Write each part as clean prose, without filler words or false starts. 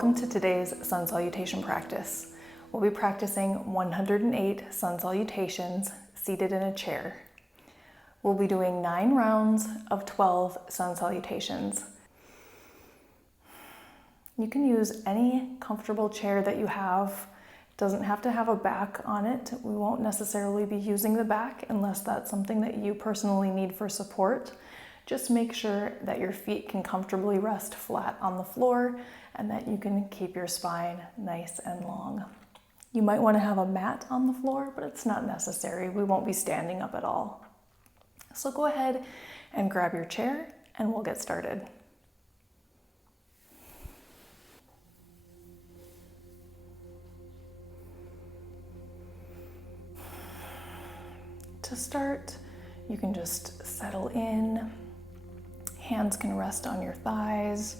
Welcome to today's Sun Salutation practice. We'll be practicing 108 Sun Salutations seated in a chair. We'll be doing 9 rounds of 12 Sun Salutations. You can use any comfortable chair that you have. It doesn't have to have a back on it. We won't necessarily be using the back unless that's something that you personally need for support. Just make sure that your feet can comfortably rest flat on the floor and that you can keep your spine nice and long. You might want to have a mat on the floor, but it's not necessary. We won't be standing up at all. So go ahead and grab your chair and we'll get started. To start, you can just settle in. Hands can rest on your thighs.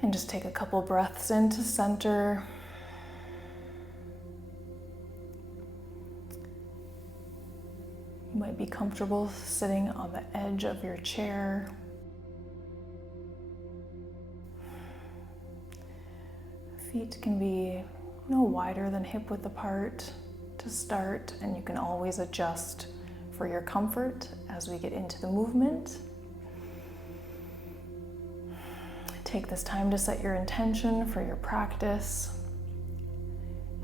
And just take a couple breaths into center. You might be comfortable sitting on the edge of your chair. Feet can be no wider than hip width apart to start, and you can always adjust for your comfort as we get into the movement. Take this time to set your intention for your practice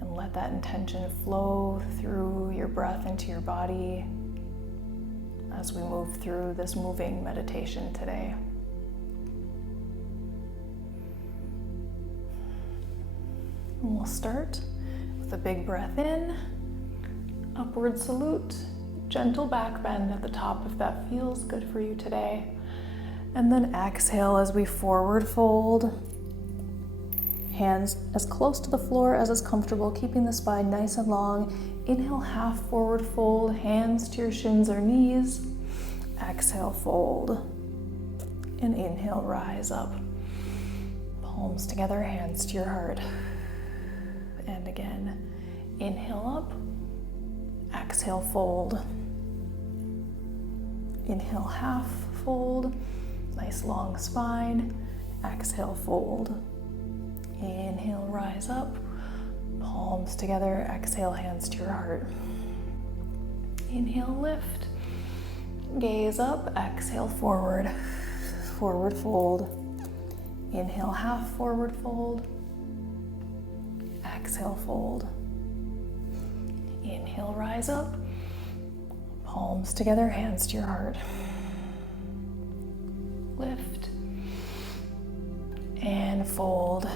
and let that intention flow through your breath into your body as we move through this moving meditation today. And we'll start with a big breath in, upward salute, gentle back bend at the top if that feels good for you today. And then exhale as we forward fold. Hands as close to the floor as is comfortable, keeping the spine nice and long. Inhale, half forward fold, hands to your shins or knees. Exhale, fold. And inhale, rise up. Palms together, hands to your heart. And again, inhale up. Exhale, fold. Inhale, half fold. Nice long spine. Exhale, fold. Inhale, rise up. Palms together. Exhale, hands to your heart. Inhale, lift. Gaze up. Exhale, forward. Forward fold. Inhale, half forward fold. Exhale, fold. Inhale, rise up. Palms together, hands to your heart. Lift and fold.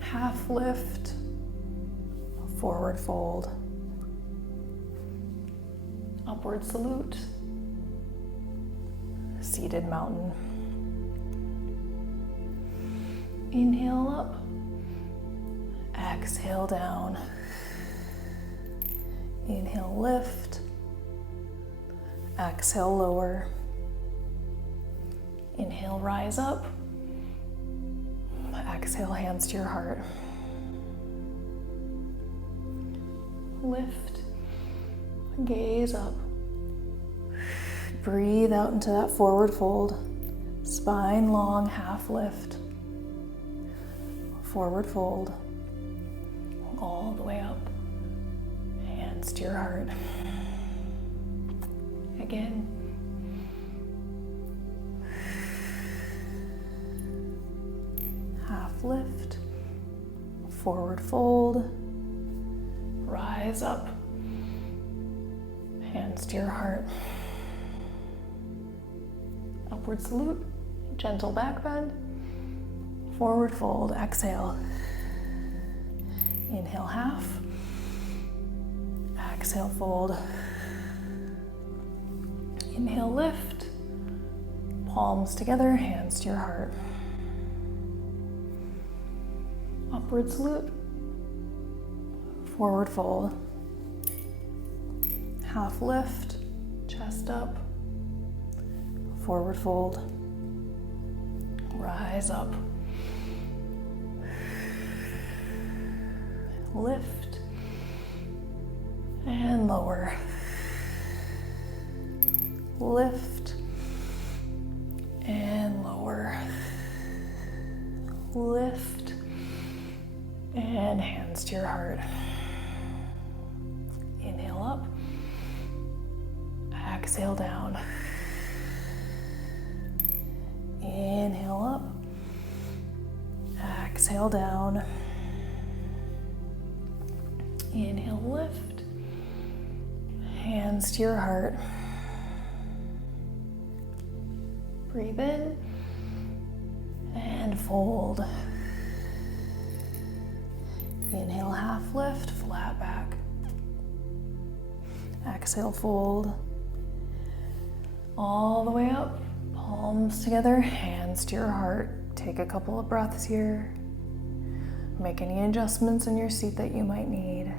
Half lift, forward fold. Upward salute, seated mountain. Inhale up, exhale down. Inhale, lift. Exhale, lower. Inhale, rise up. Exhale, hands to your heart. Lift. Gaze up. Breathe out into that forward fold. Spine long, half lift. Forward fold. All the way up. Hands to your heart. Again. Half lift, forward fold, rise up, hands to your heart. Upward salute, gentle back bend, forward fold, exhale. Inhale, half, exhale, fold. Inhale, lift, palms together, hands to your heart. Upward salute, forward fold. Half lift, chest up, forward fold. Rise up. Lift and lower. Lift and lower. And hands to your heart. Inhale up. Exhale down. Inhale up. Exhale down. Inhale, lift. Hands to your heart. Breathe in and fold. Inhale, half lift, flat back. Exhale, fold. All the way up, palms together, hands to your heart. Take a couple of breaths here. Make any adjustments in your seat that you might need.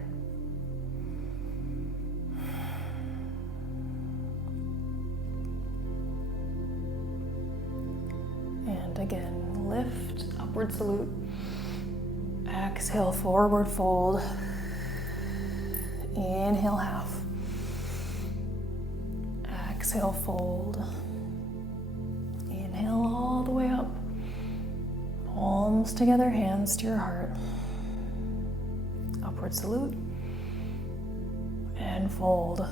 And again, lift, upward salute. Exhale, forward fold. Inhale, half. Exhale, fold. Inhale all the way up. Palms together, hands to your heart. Upward salute. And fold.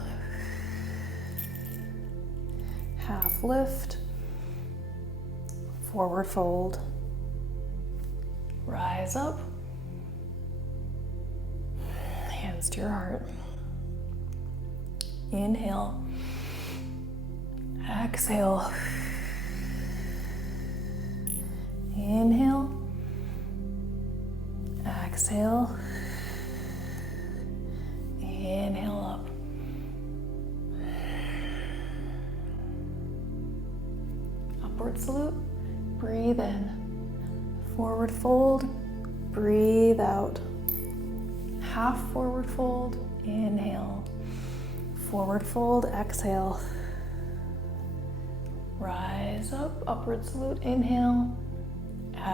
Half lift. Forward fold. Rise up. Hands to your heart. Inhale. Exhale. Inhale. Exhale. Inhale up. Upward salute. Breathe in. Forward fold. Breathe out. Half forward fold. Inhale. Forward fold. Exhale. Rise up. Upward salute. Inhale.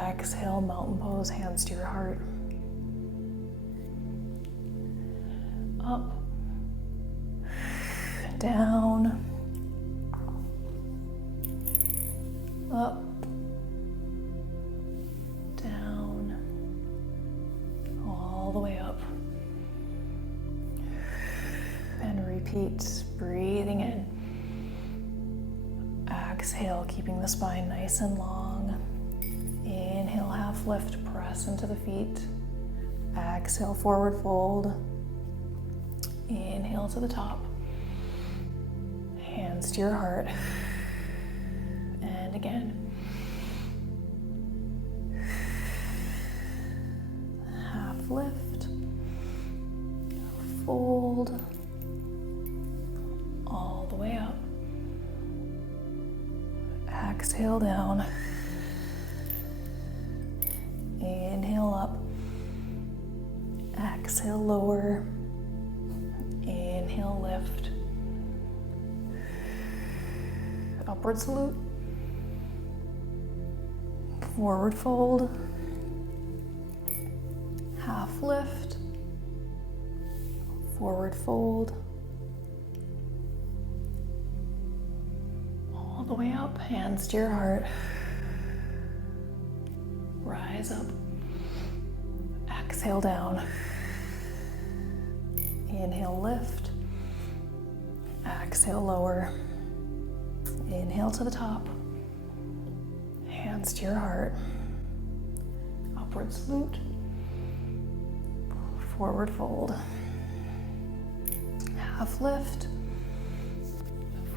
Exhale. Mountain pose. Hands to your heart. Up. Down. Up. Down. All the way up. And repeat. Breathing in. Exhale, keeping the spine nice and long. Inhale, half lift, press into the feet. Exhale, forward fold. Inhale to the top. Hands to your heart. And again. Half lift. Fold. All the way up. Exhale down. Inhale up. Exhale lower. Inhale lift. Upward salute. Forward fold. Half lift. Forward fold. All the way up, hands to your heart. Rise up. Exhale down. Inhale, lift. Exhale, lower. Inhale to the top. Hands to your heart. Upward salute. Forward fold. Half lift.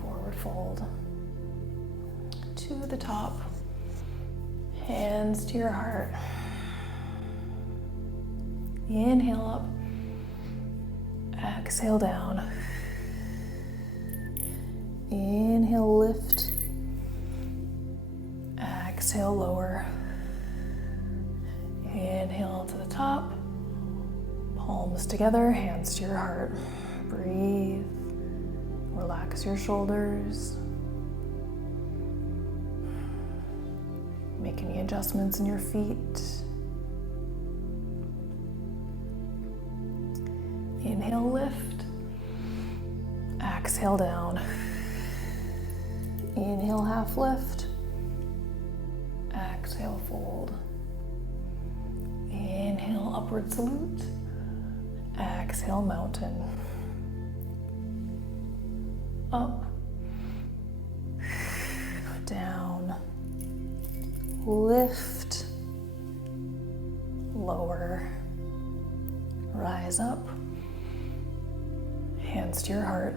Forward fold. To the top. Hands to your heart. Inhale up. Exhale down. Inhale, lift. Exhale, lower. Inhale to the top. Palms together, hands to your heart. Breathe. Relax your shoulders. Make any adjustments in your feet. Inhale, lift. Exhale down. Inhale, half lift. Exhale, fold. Inhale, upward salute. Exhale, mountain. Up, down, lift, lower, rise up, hands to your heart,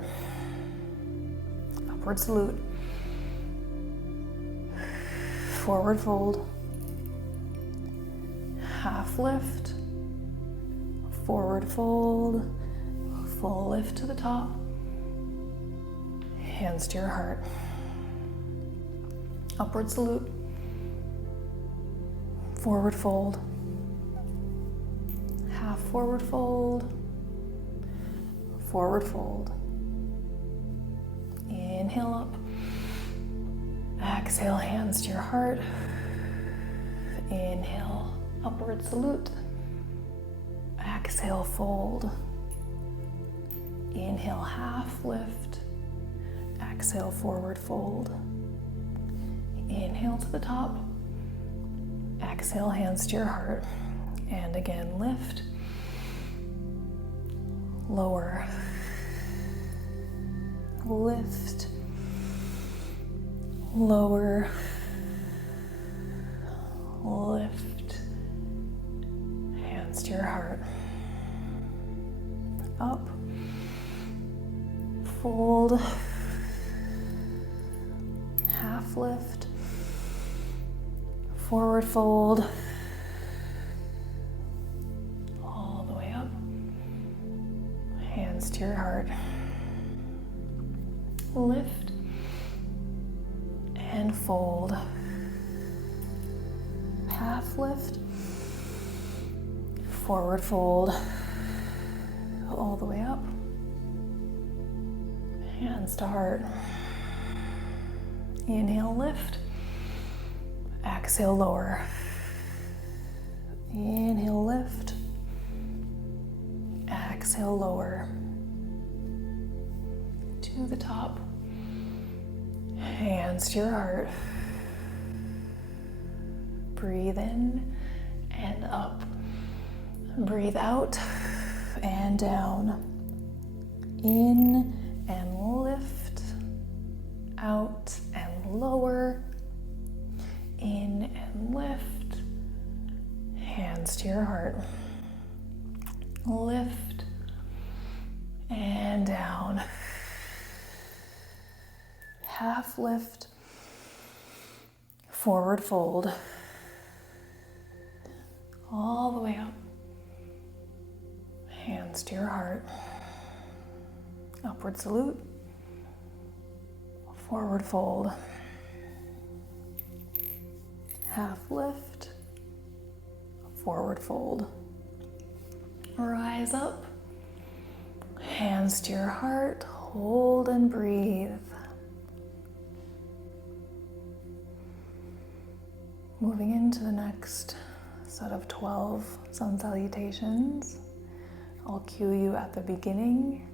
upward salute, forward fold, half lift, forward fold, full lift to the top, hands to your heart, upward salute, forward fold, half forward fold, forward fold, inhale up, exhale, hands to your heart, inhale, upward salute, exhale, fold, inhale, half lift, exhale, forward fold, inhale to the top, exhale, hands to your heart, and again, lift, lower, lift, lower, lift, hands to your heart, up, fold, half lift, forward fold, all the way up, hands to your heart, lift and fold, half lift, forward fold, all the way up, hands to heart, inhale, lift, exhale, lower, inhale, lift, exhale, lower, to the top, hands to your heart, breathe in and up, breathe out and down, in and lift, out and lower, in and lift, hands to your heart, lift and down, half lift, forward fold, all the way up, hands to your heart, upward salute, forward fold, half lift, forward fold, rise up, hands to your heart, hold and breathe. Moving into the next set of 12 Sun Salutations. I'll cue you at the beginning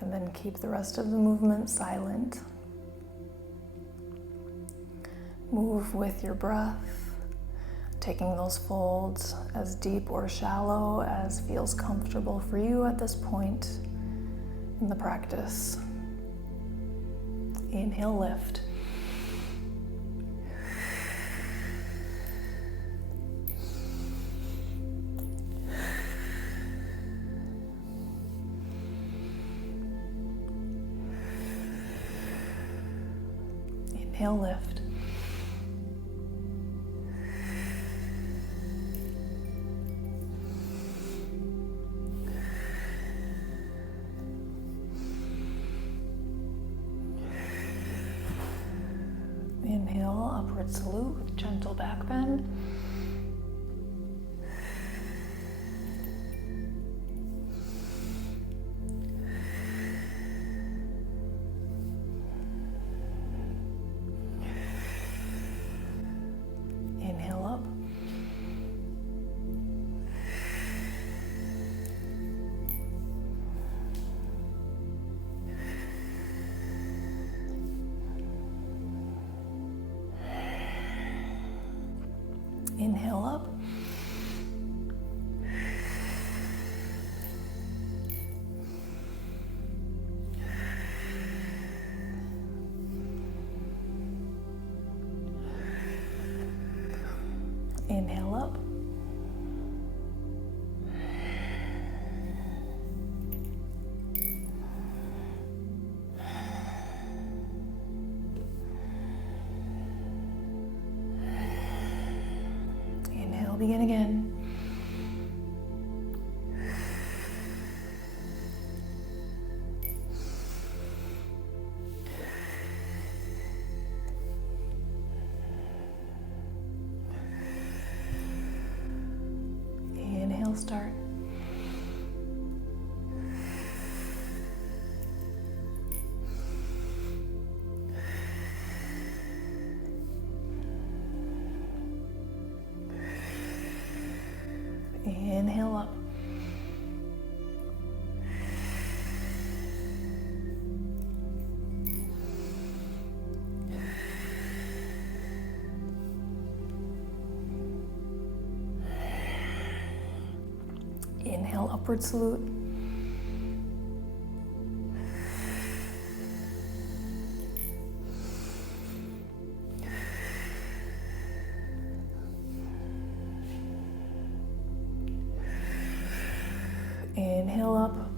and then keep the rest of the movement silent. Move with your breath, taking those folds as deep or shallow as feels comfortable for you at this point in the practice. Inhale, lift. Inhale, lift. Inhale, upward salute with gentle back bend. Inhale up. begin again. Inhale, start. Inhale up. Inhale, upward salute. Inhale up.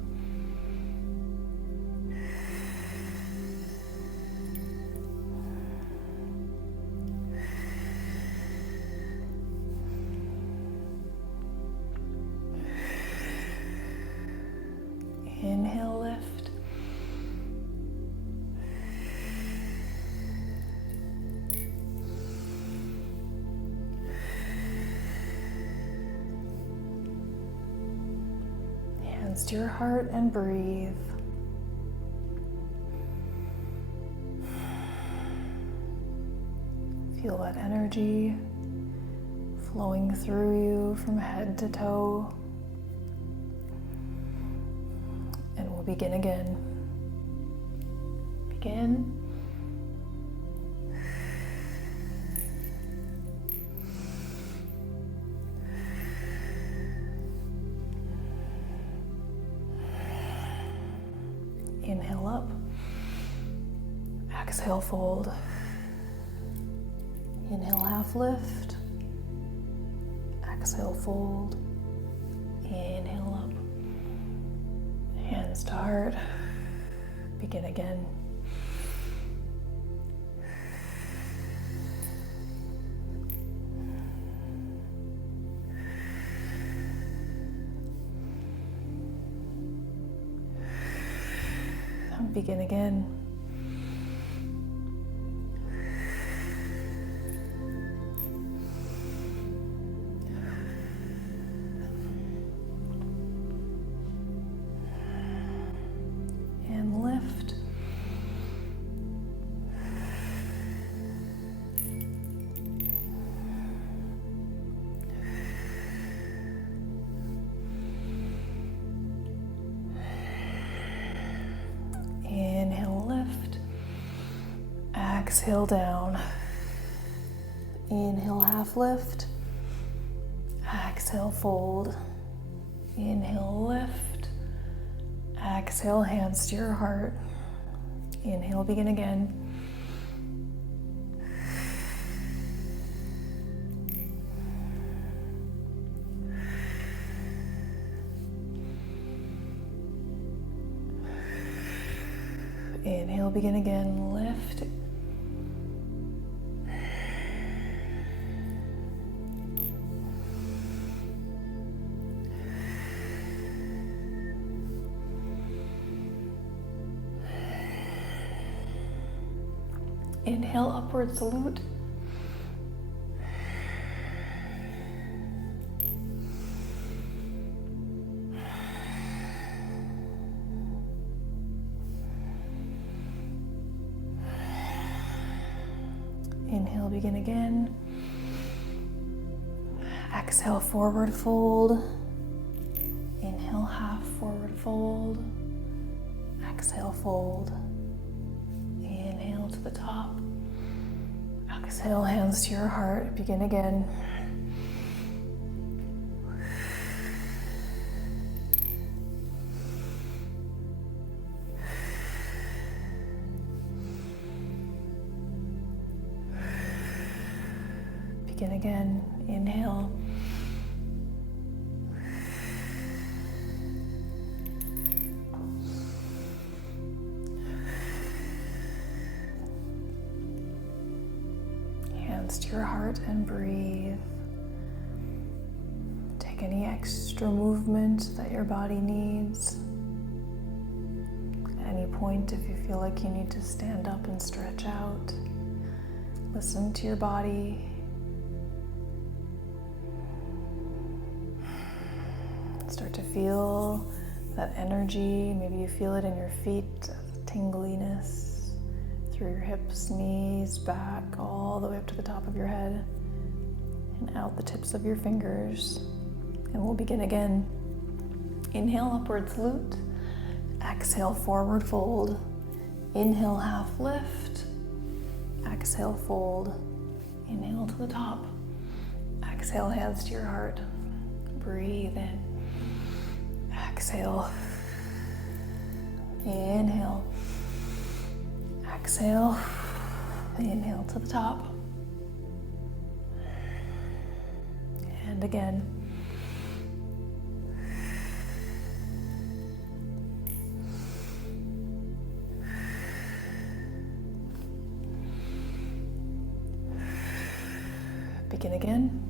Inhale, lift. Hands to your heart and breathe. Feel that energy flowing through you from head to toe. And we'll begin again. Begin. Inhale up. Exhale, fold. Inhale, half lift. Exhale, fold. Inhale up. Hands to heart. Begin again. Begin again. And lift. Inhale, lift. Exhale, down. Inhale, half lift. Exhale, fold. Inhale, lift. Exhale, hands to your heart. Inhale, begin again. Inhale, begin again, lift. Inhale, upward salute. Inhale, begin again. Exhale, forward fold. Inhale, half forward fold. Exhale, fold. Inhale to the top. Exhale, hands to your heart. Begin again. Begin again. Inhale. Hands to your heart and breathe. extra movement that your body needs. At any point, if you feel like you need to stand up and stretch out, listen to your body. Start to feel that energy. Maybe you feel it in your feet, tingliness through your hips, knees, back, all the way up to the top of your head and out the tips of your fingers. And we'll begin again. Inhale, upward salute. Exhale, forward fold. Inhale, half lift. Exhale, fold. Inhale to the top. Exhale, hands to your heart. Breathe in. Exhale. Inhale. Exhale. Inhale to the top. And again. Begin again.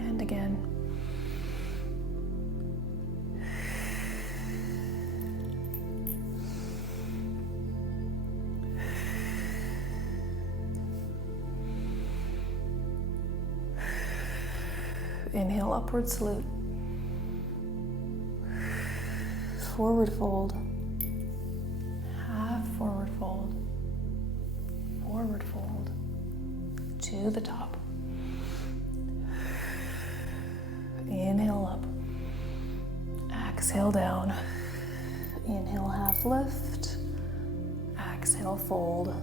And again. Inhale, upward salute. Forward fold. Half forward fold. Forward fold. To the top. Inhale up. Exhale down. Inhale, half lift. Exhale, fold.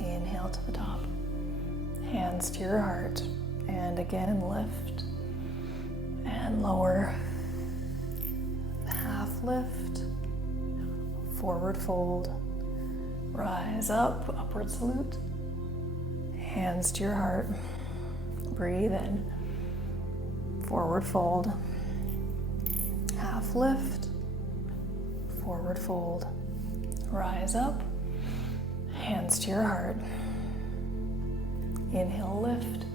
Inhale to the top. Hands to your heart. And again, lift and lower. Half lift, forward fold, rise up, upward salute. Hands to your heart. Breathe in, forward fold, half lift, forward fold, rise up, hands to your heart. Inhale, lift.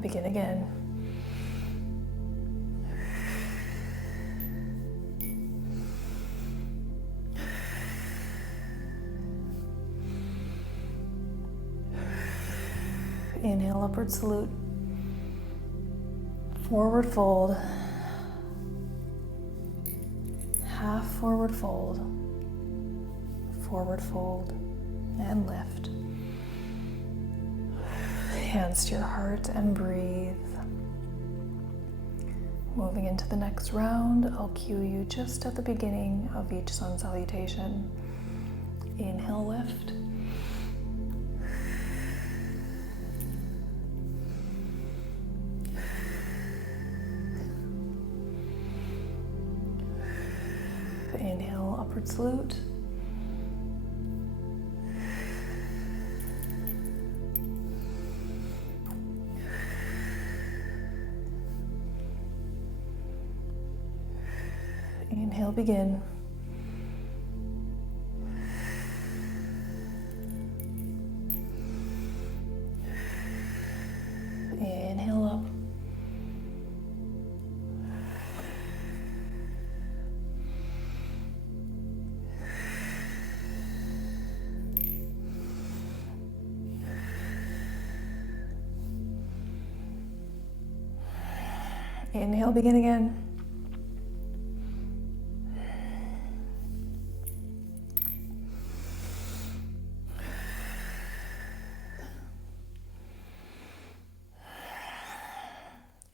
Begin again. Inhale, upward salute. Forward fold. Half forward fold. Forward fold and lift. Hands to your heart and breathe. Moving into the next round, I'll cue you just at the beginning of each sun salutation. Inhale, lift. Inhale, upward salute. Inhale, begin. Inhale up. Inhale, begin again.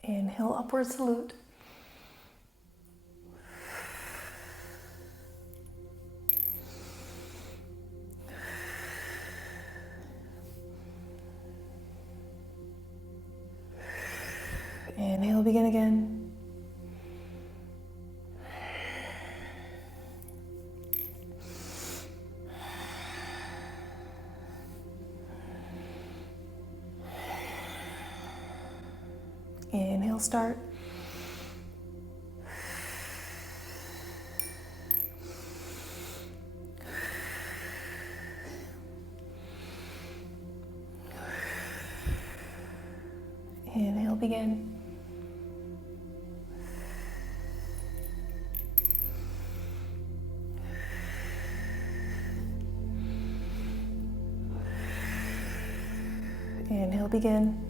Inhale, upward salute. Inhale, begin again. Inhale, start. Inhale, begin. Inhale, begin.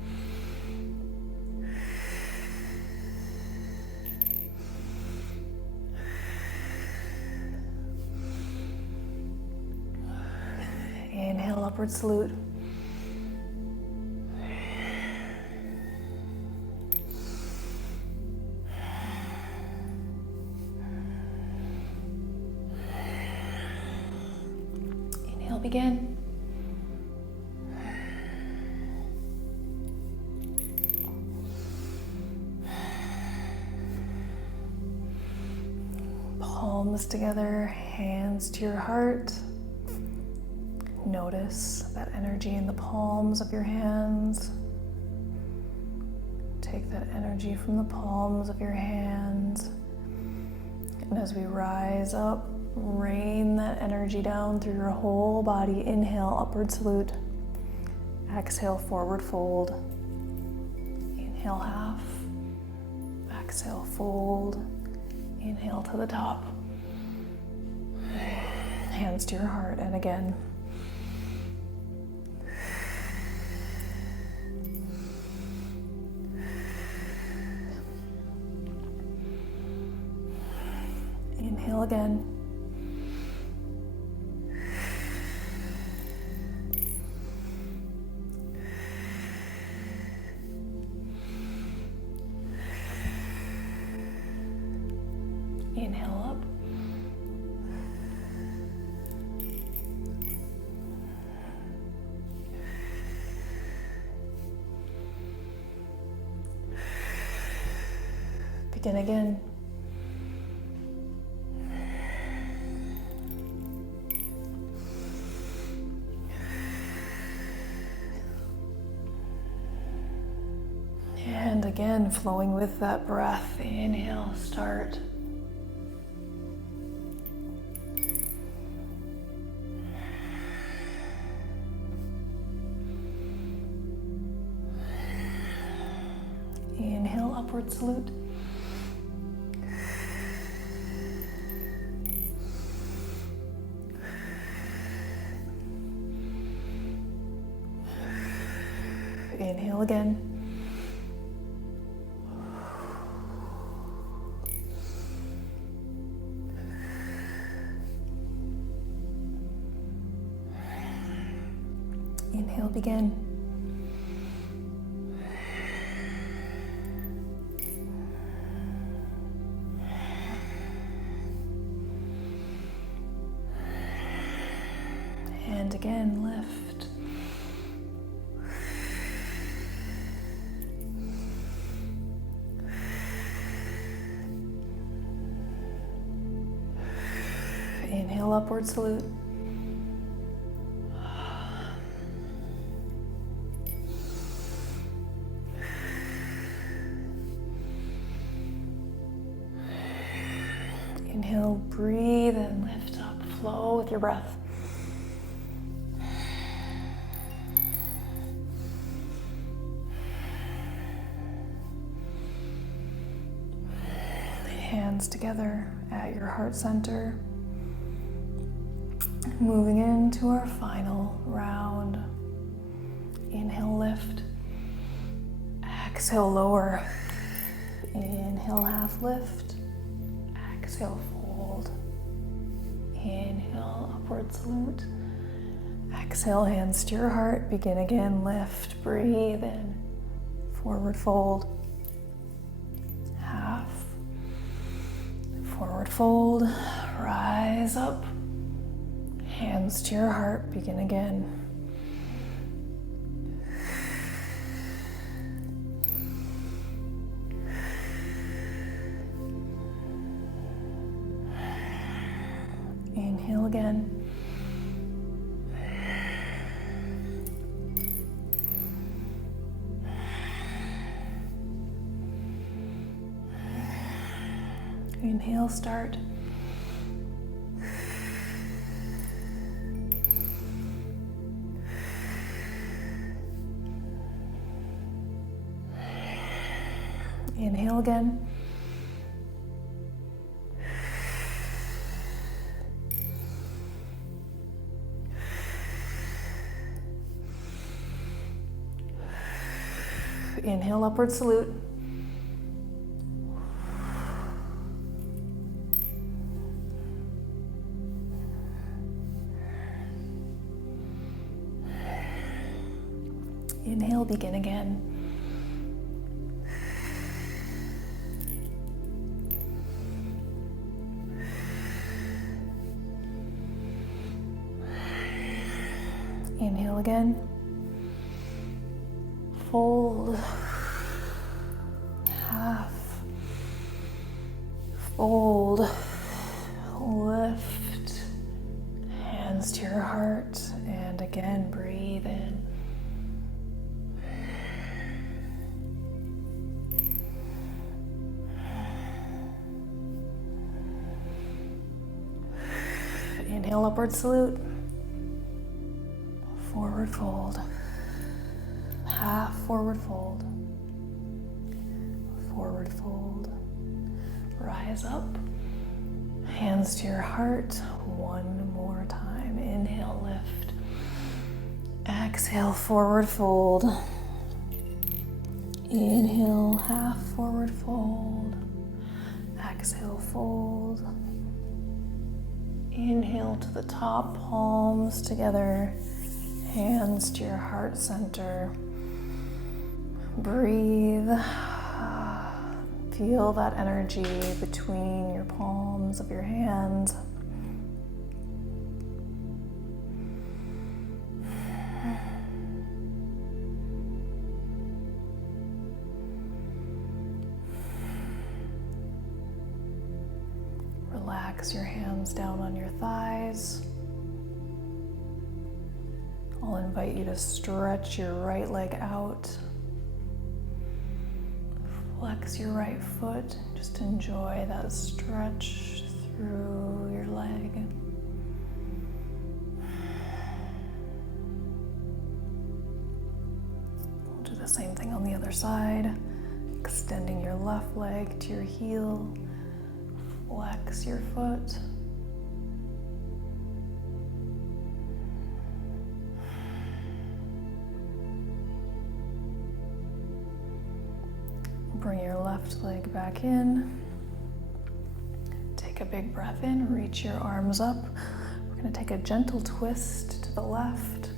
Inhale, upward salute. Inhale, begin. Palms together, hands to your heart. Notice that energy in the palms of your hands. Take that energy from the palms of your hands. And as we rise up, rain that energy down through your whole body. Inhale, upward salute. Exhale, forward fold. Inhale, half. Exhale, fold. Inhale to the top. Hands to your heart, and again. Inhale again. Inhale up. Begin again. And again, flowing with that breath. Inhale, start. Inhale, upward salute. Inhale again. Inhale, begin. And again, lift. Inhale, upward salute. Inhale, breathe and lift up, flow with your breath. Hands together at your heart center. Moving into our final round. Inhale, lift. Exhale, lower. Inhale, half lift. Exhale, fold. Inhale, upward salute. Exhale, hands to your heart. Begin again, lift, breathe in. Forward fold. Half. Forward fold. Rise up. Hands to your heart. Begin again. Inhale again. Inhale, start. Inhale again. Inhale, upward salute. Inhale, begin again. Inhale again. Fold. Half. Fold. Lift. Hands to your heart. And again, breathe in. Inhale, upward salute. Forward fold. Half forward fold. Forward fold. Rise up. Hands to your heart. One more time. Inhale, lift. Exhale, forward fold. Inhale, half forward fold. Exhale, fold. Inhale to the top, palms together, hands to your heart center. Breathe. Feel that energy between your palms of your hands. Relax your hands down on your thighs. I'll invite you to stretch your right leg out. Flex your right foot. Just enjoy that stretch through your leg. We'll do the same thing on the other side. Extending your left leg to your heel. Flex your foot. Bring your left leg back in. Take a big breath in, reach your arms up. We're going to take a gentle twist to the left.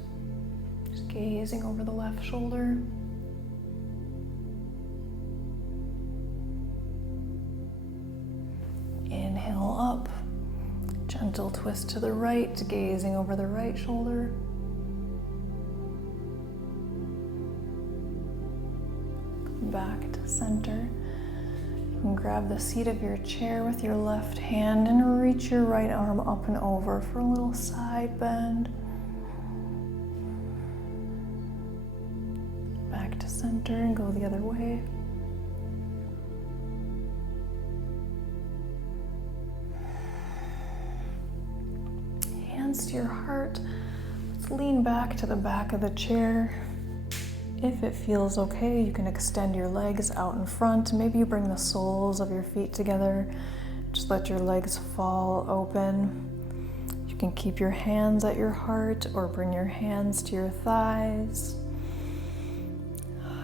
Just gazing over the left shoulder. Inhale up, gentle twist to the right, gazing over the right shoulder. Back to center. You can grab the seat of your chair with your left hand and reach your right arm up and over for a little side bend. Back to center and go the other way. Hands to your heart. Let's lean back to the back of the chair. If it feels okay, you can extend your legs out in front. Maybe you bring the soles of your feet together. Just let your legs fall open. You can keep your hands at your heart or bring your hands to your thighs.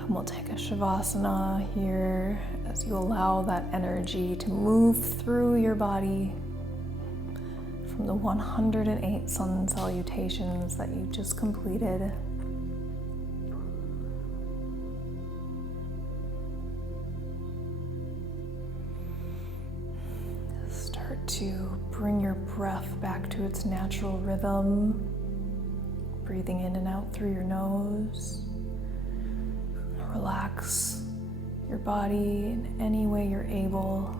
We'll take a Shavasana here as you allow that energy to move through your body from the 108 Sun Salutations that you just completed. Start to bring your breath back to its natural rhythm, breathing in and out through your nose. Relax your body in any way you're able.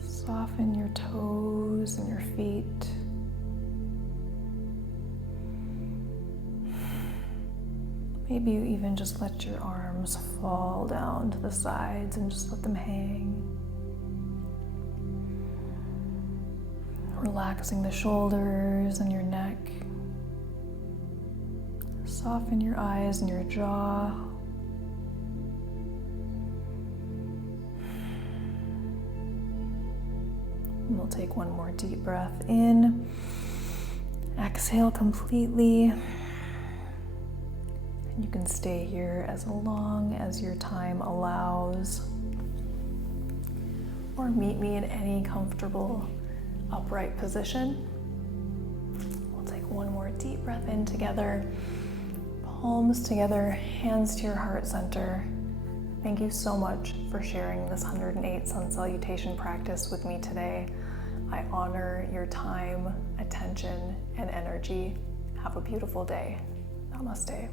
Soften your toes and your feet. Maybe you even just let your arms fall down to the sides and just let them hang. Relaxing the shoulders and your neck. Soften your eyes and your jaw. And we'll take one more deep breath in. Exhale completely. And you can stay here as long as your time allows. Or meet me in any comfortable upright position. We'll take one more deep breath in together. Palms together, hands to your heart center. Thank you so much for sharing this 108 Sun Salutation practice with me today. I honor your time, attention, and energy. Have a beautiful day. Namaste.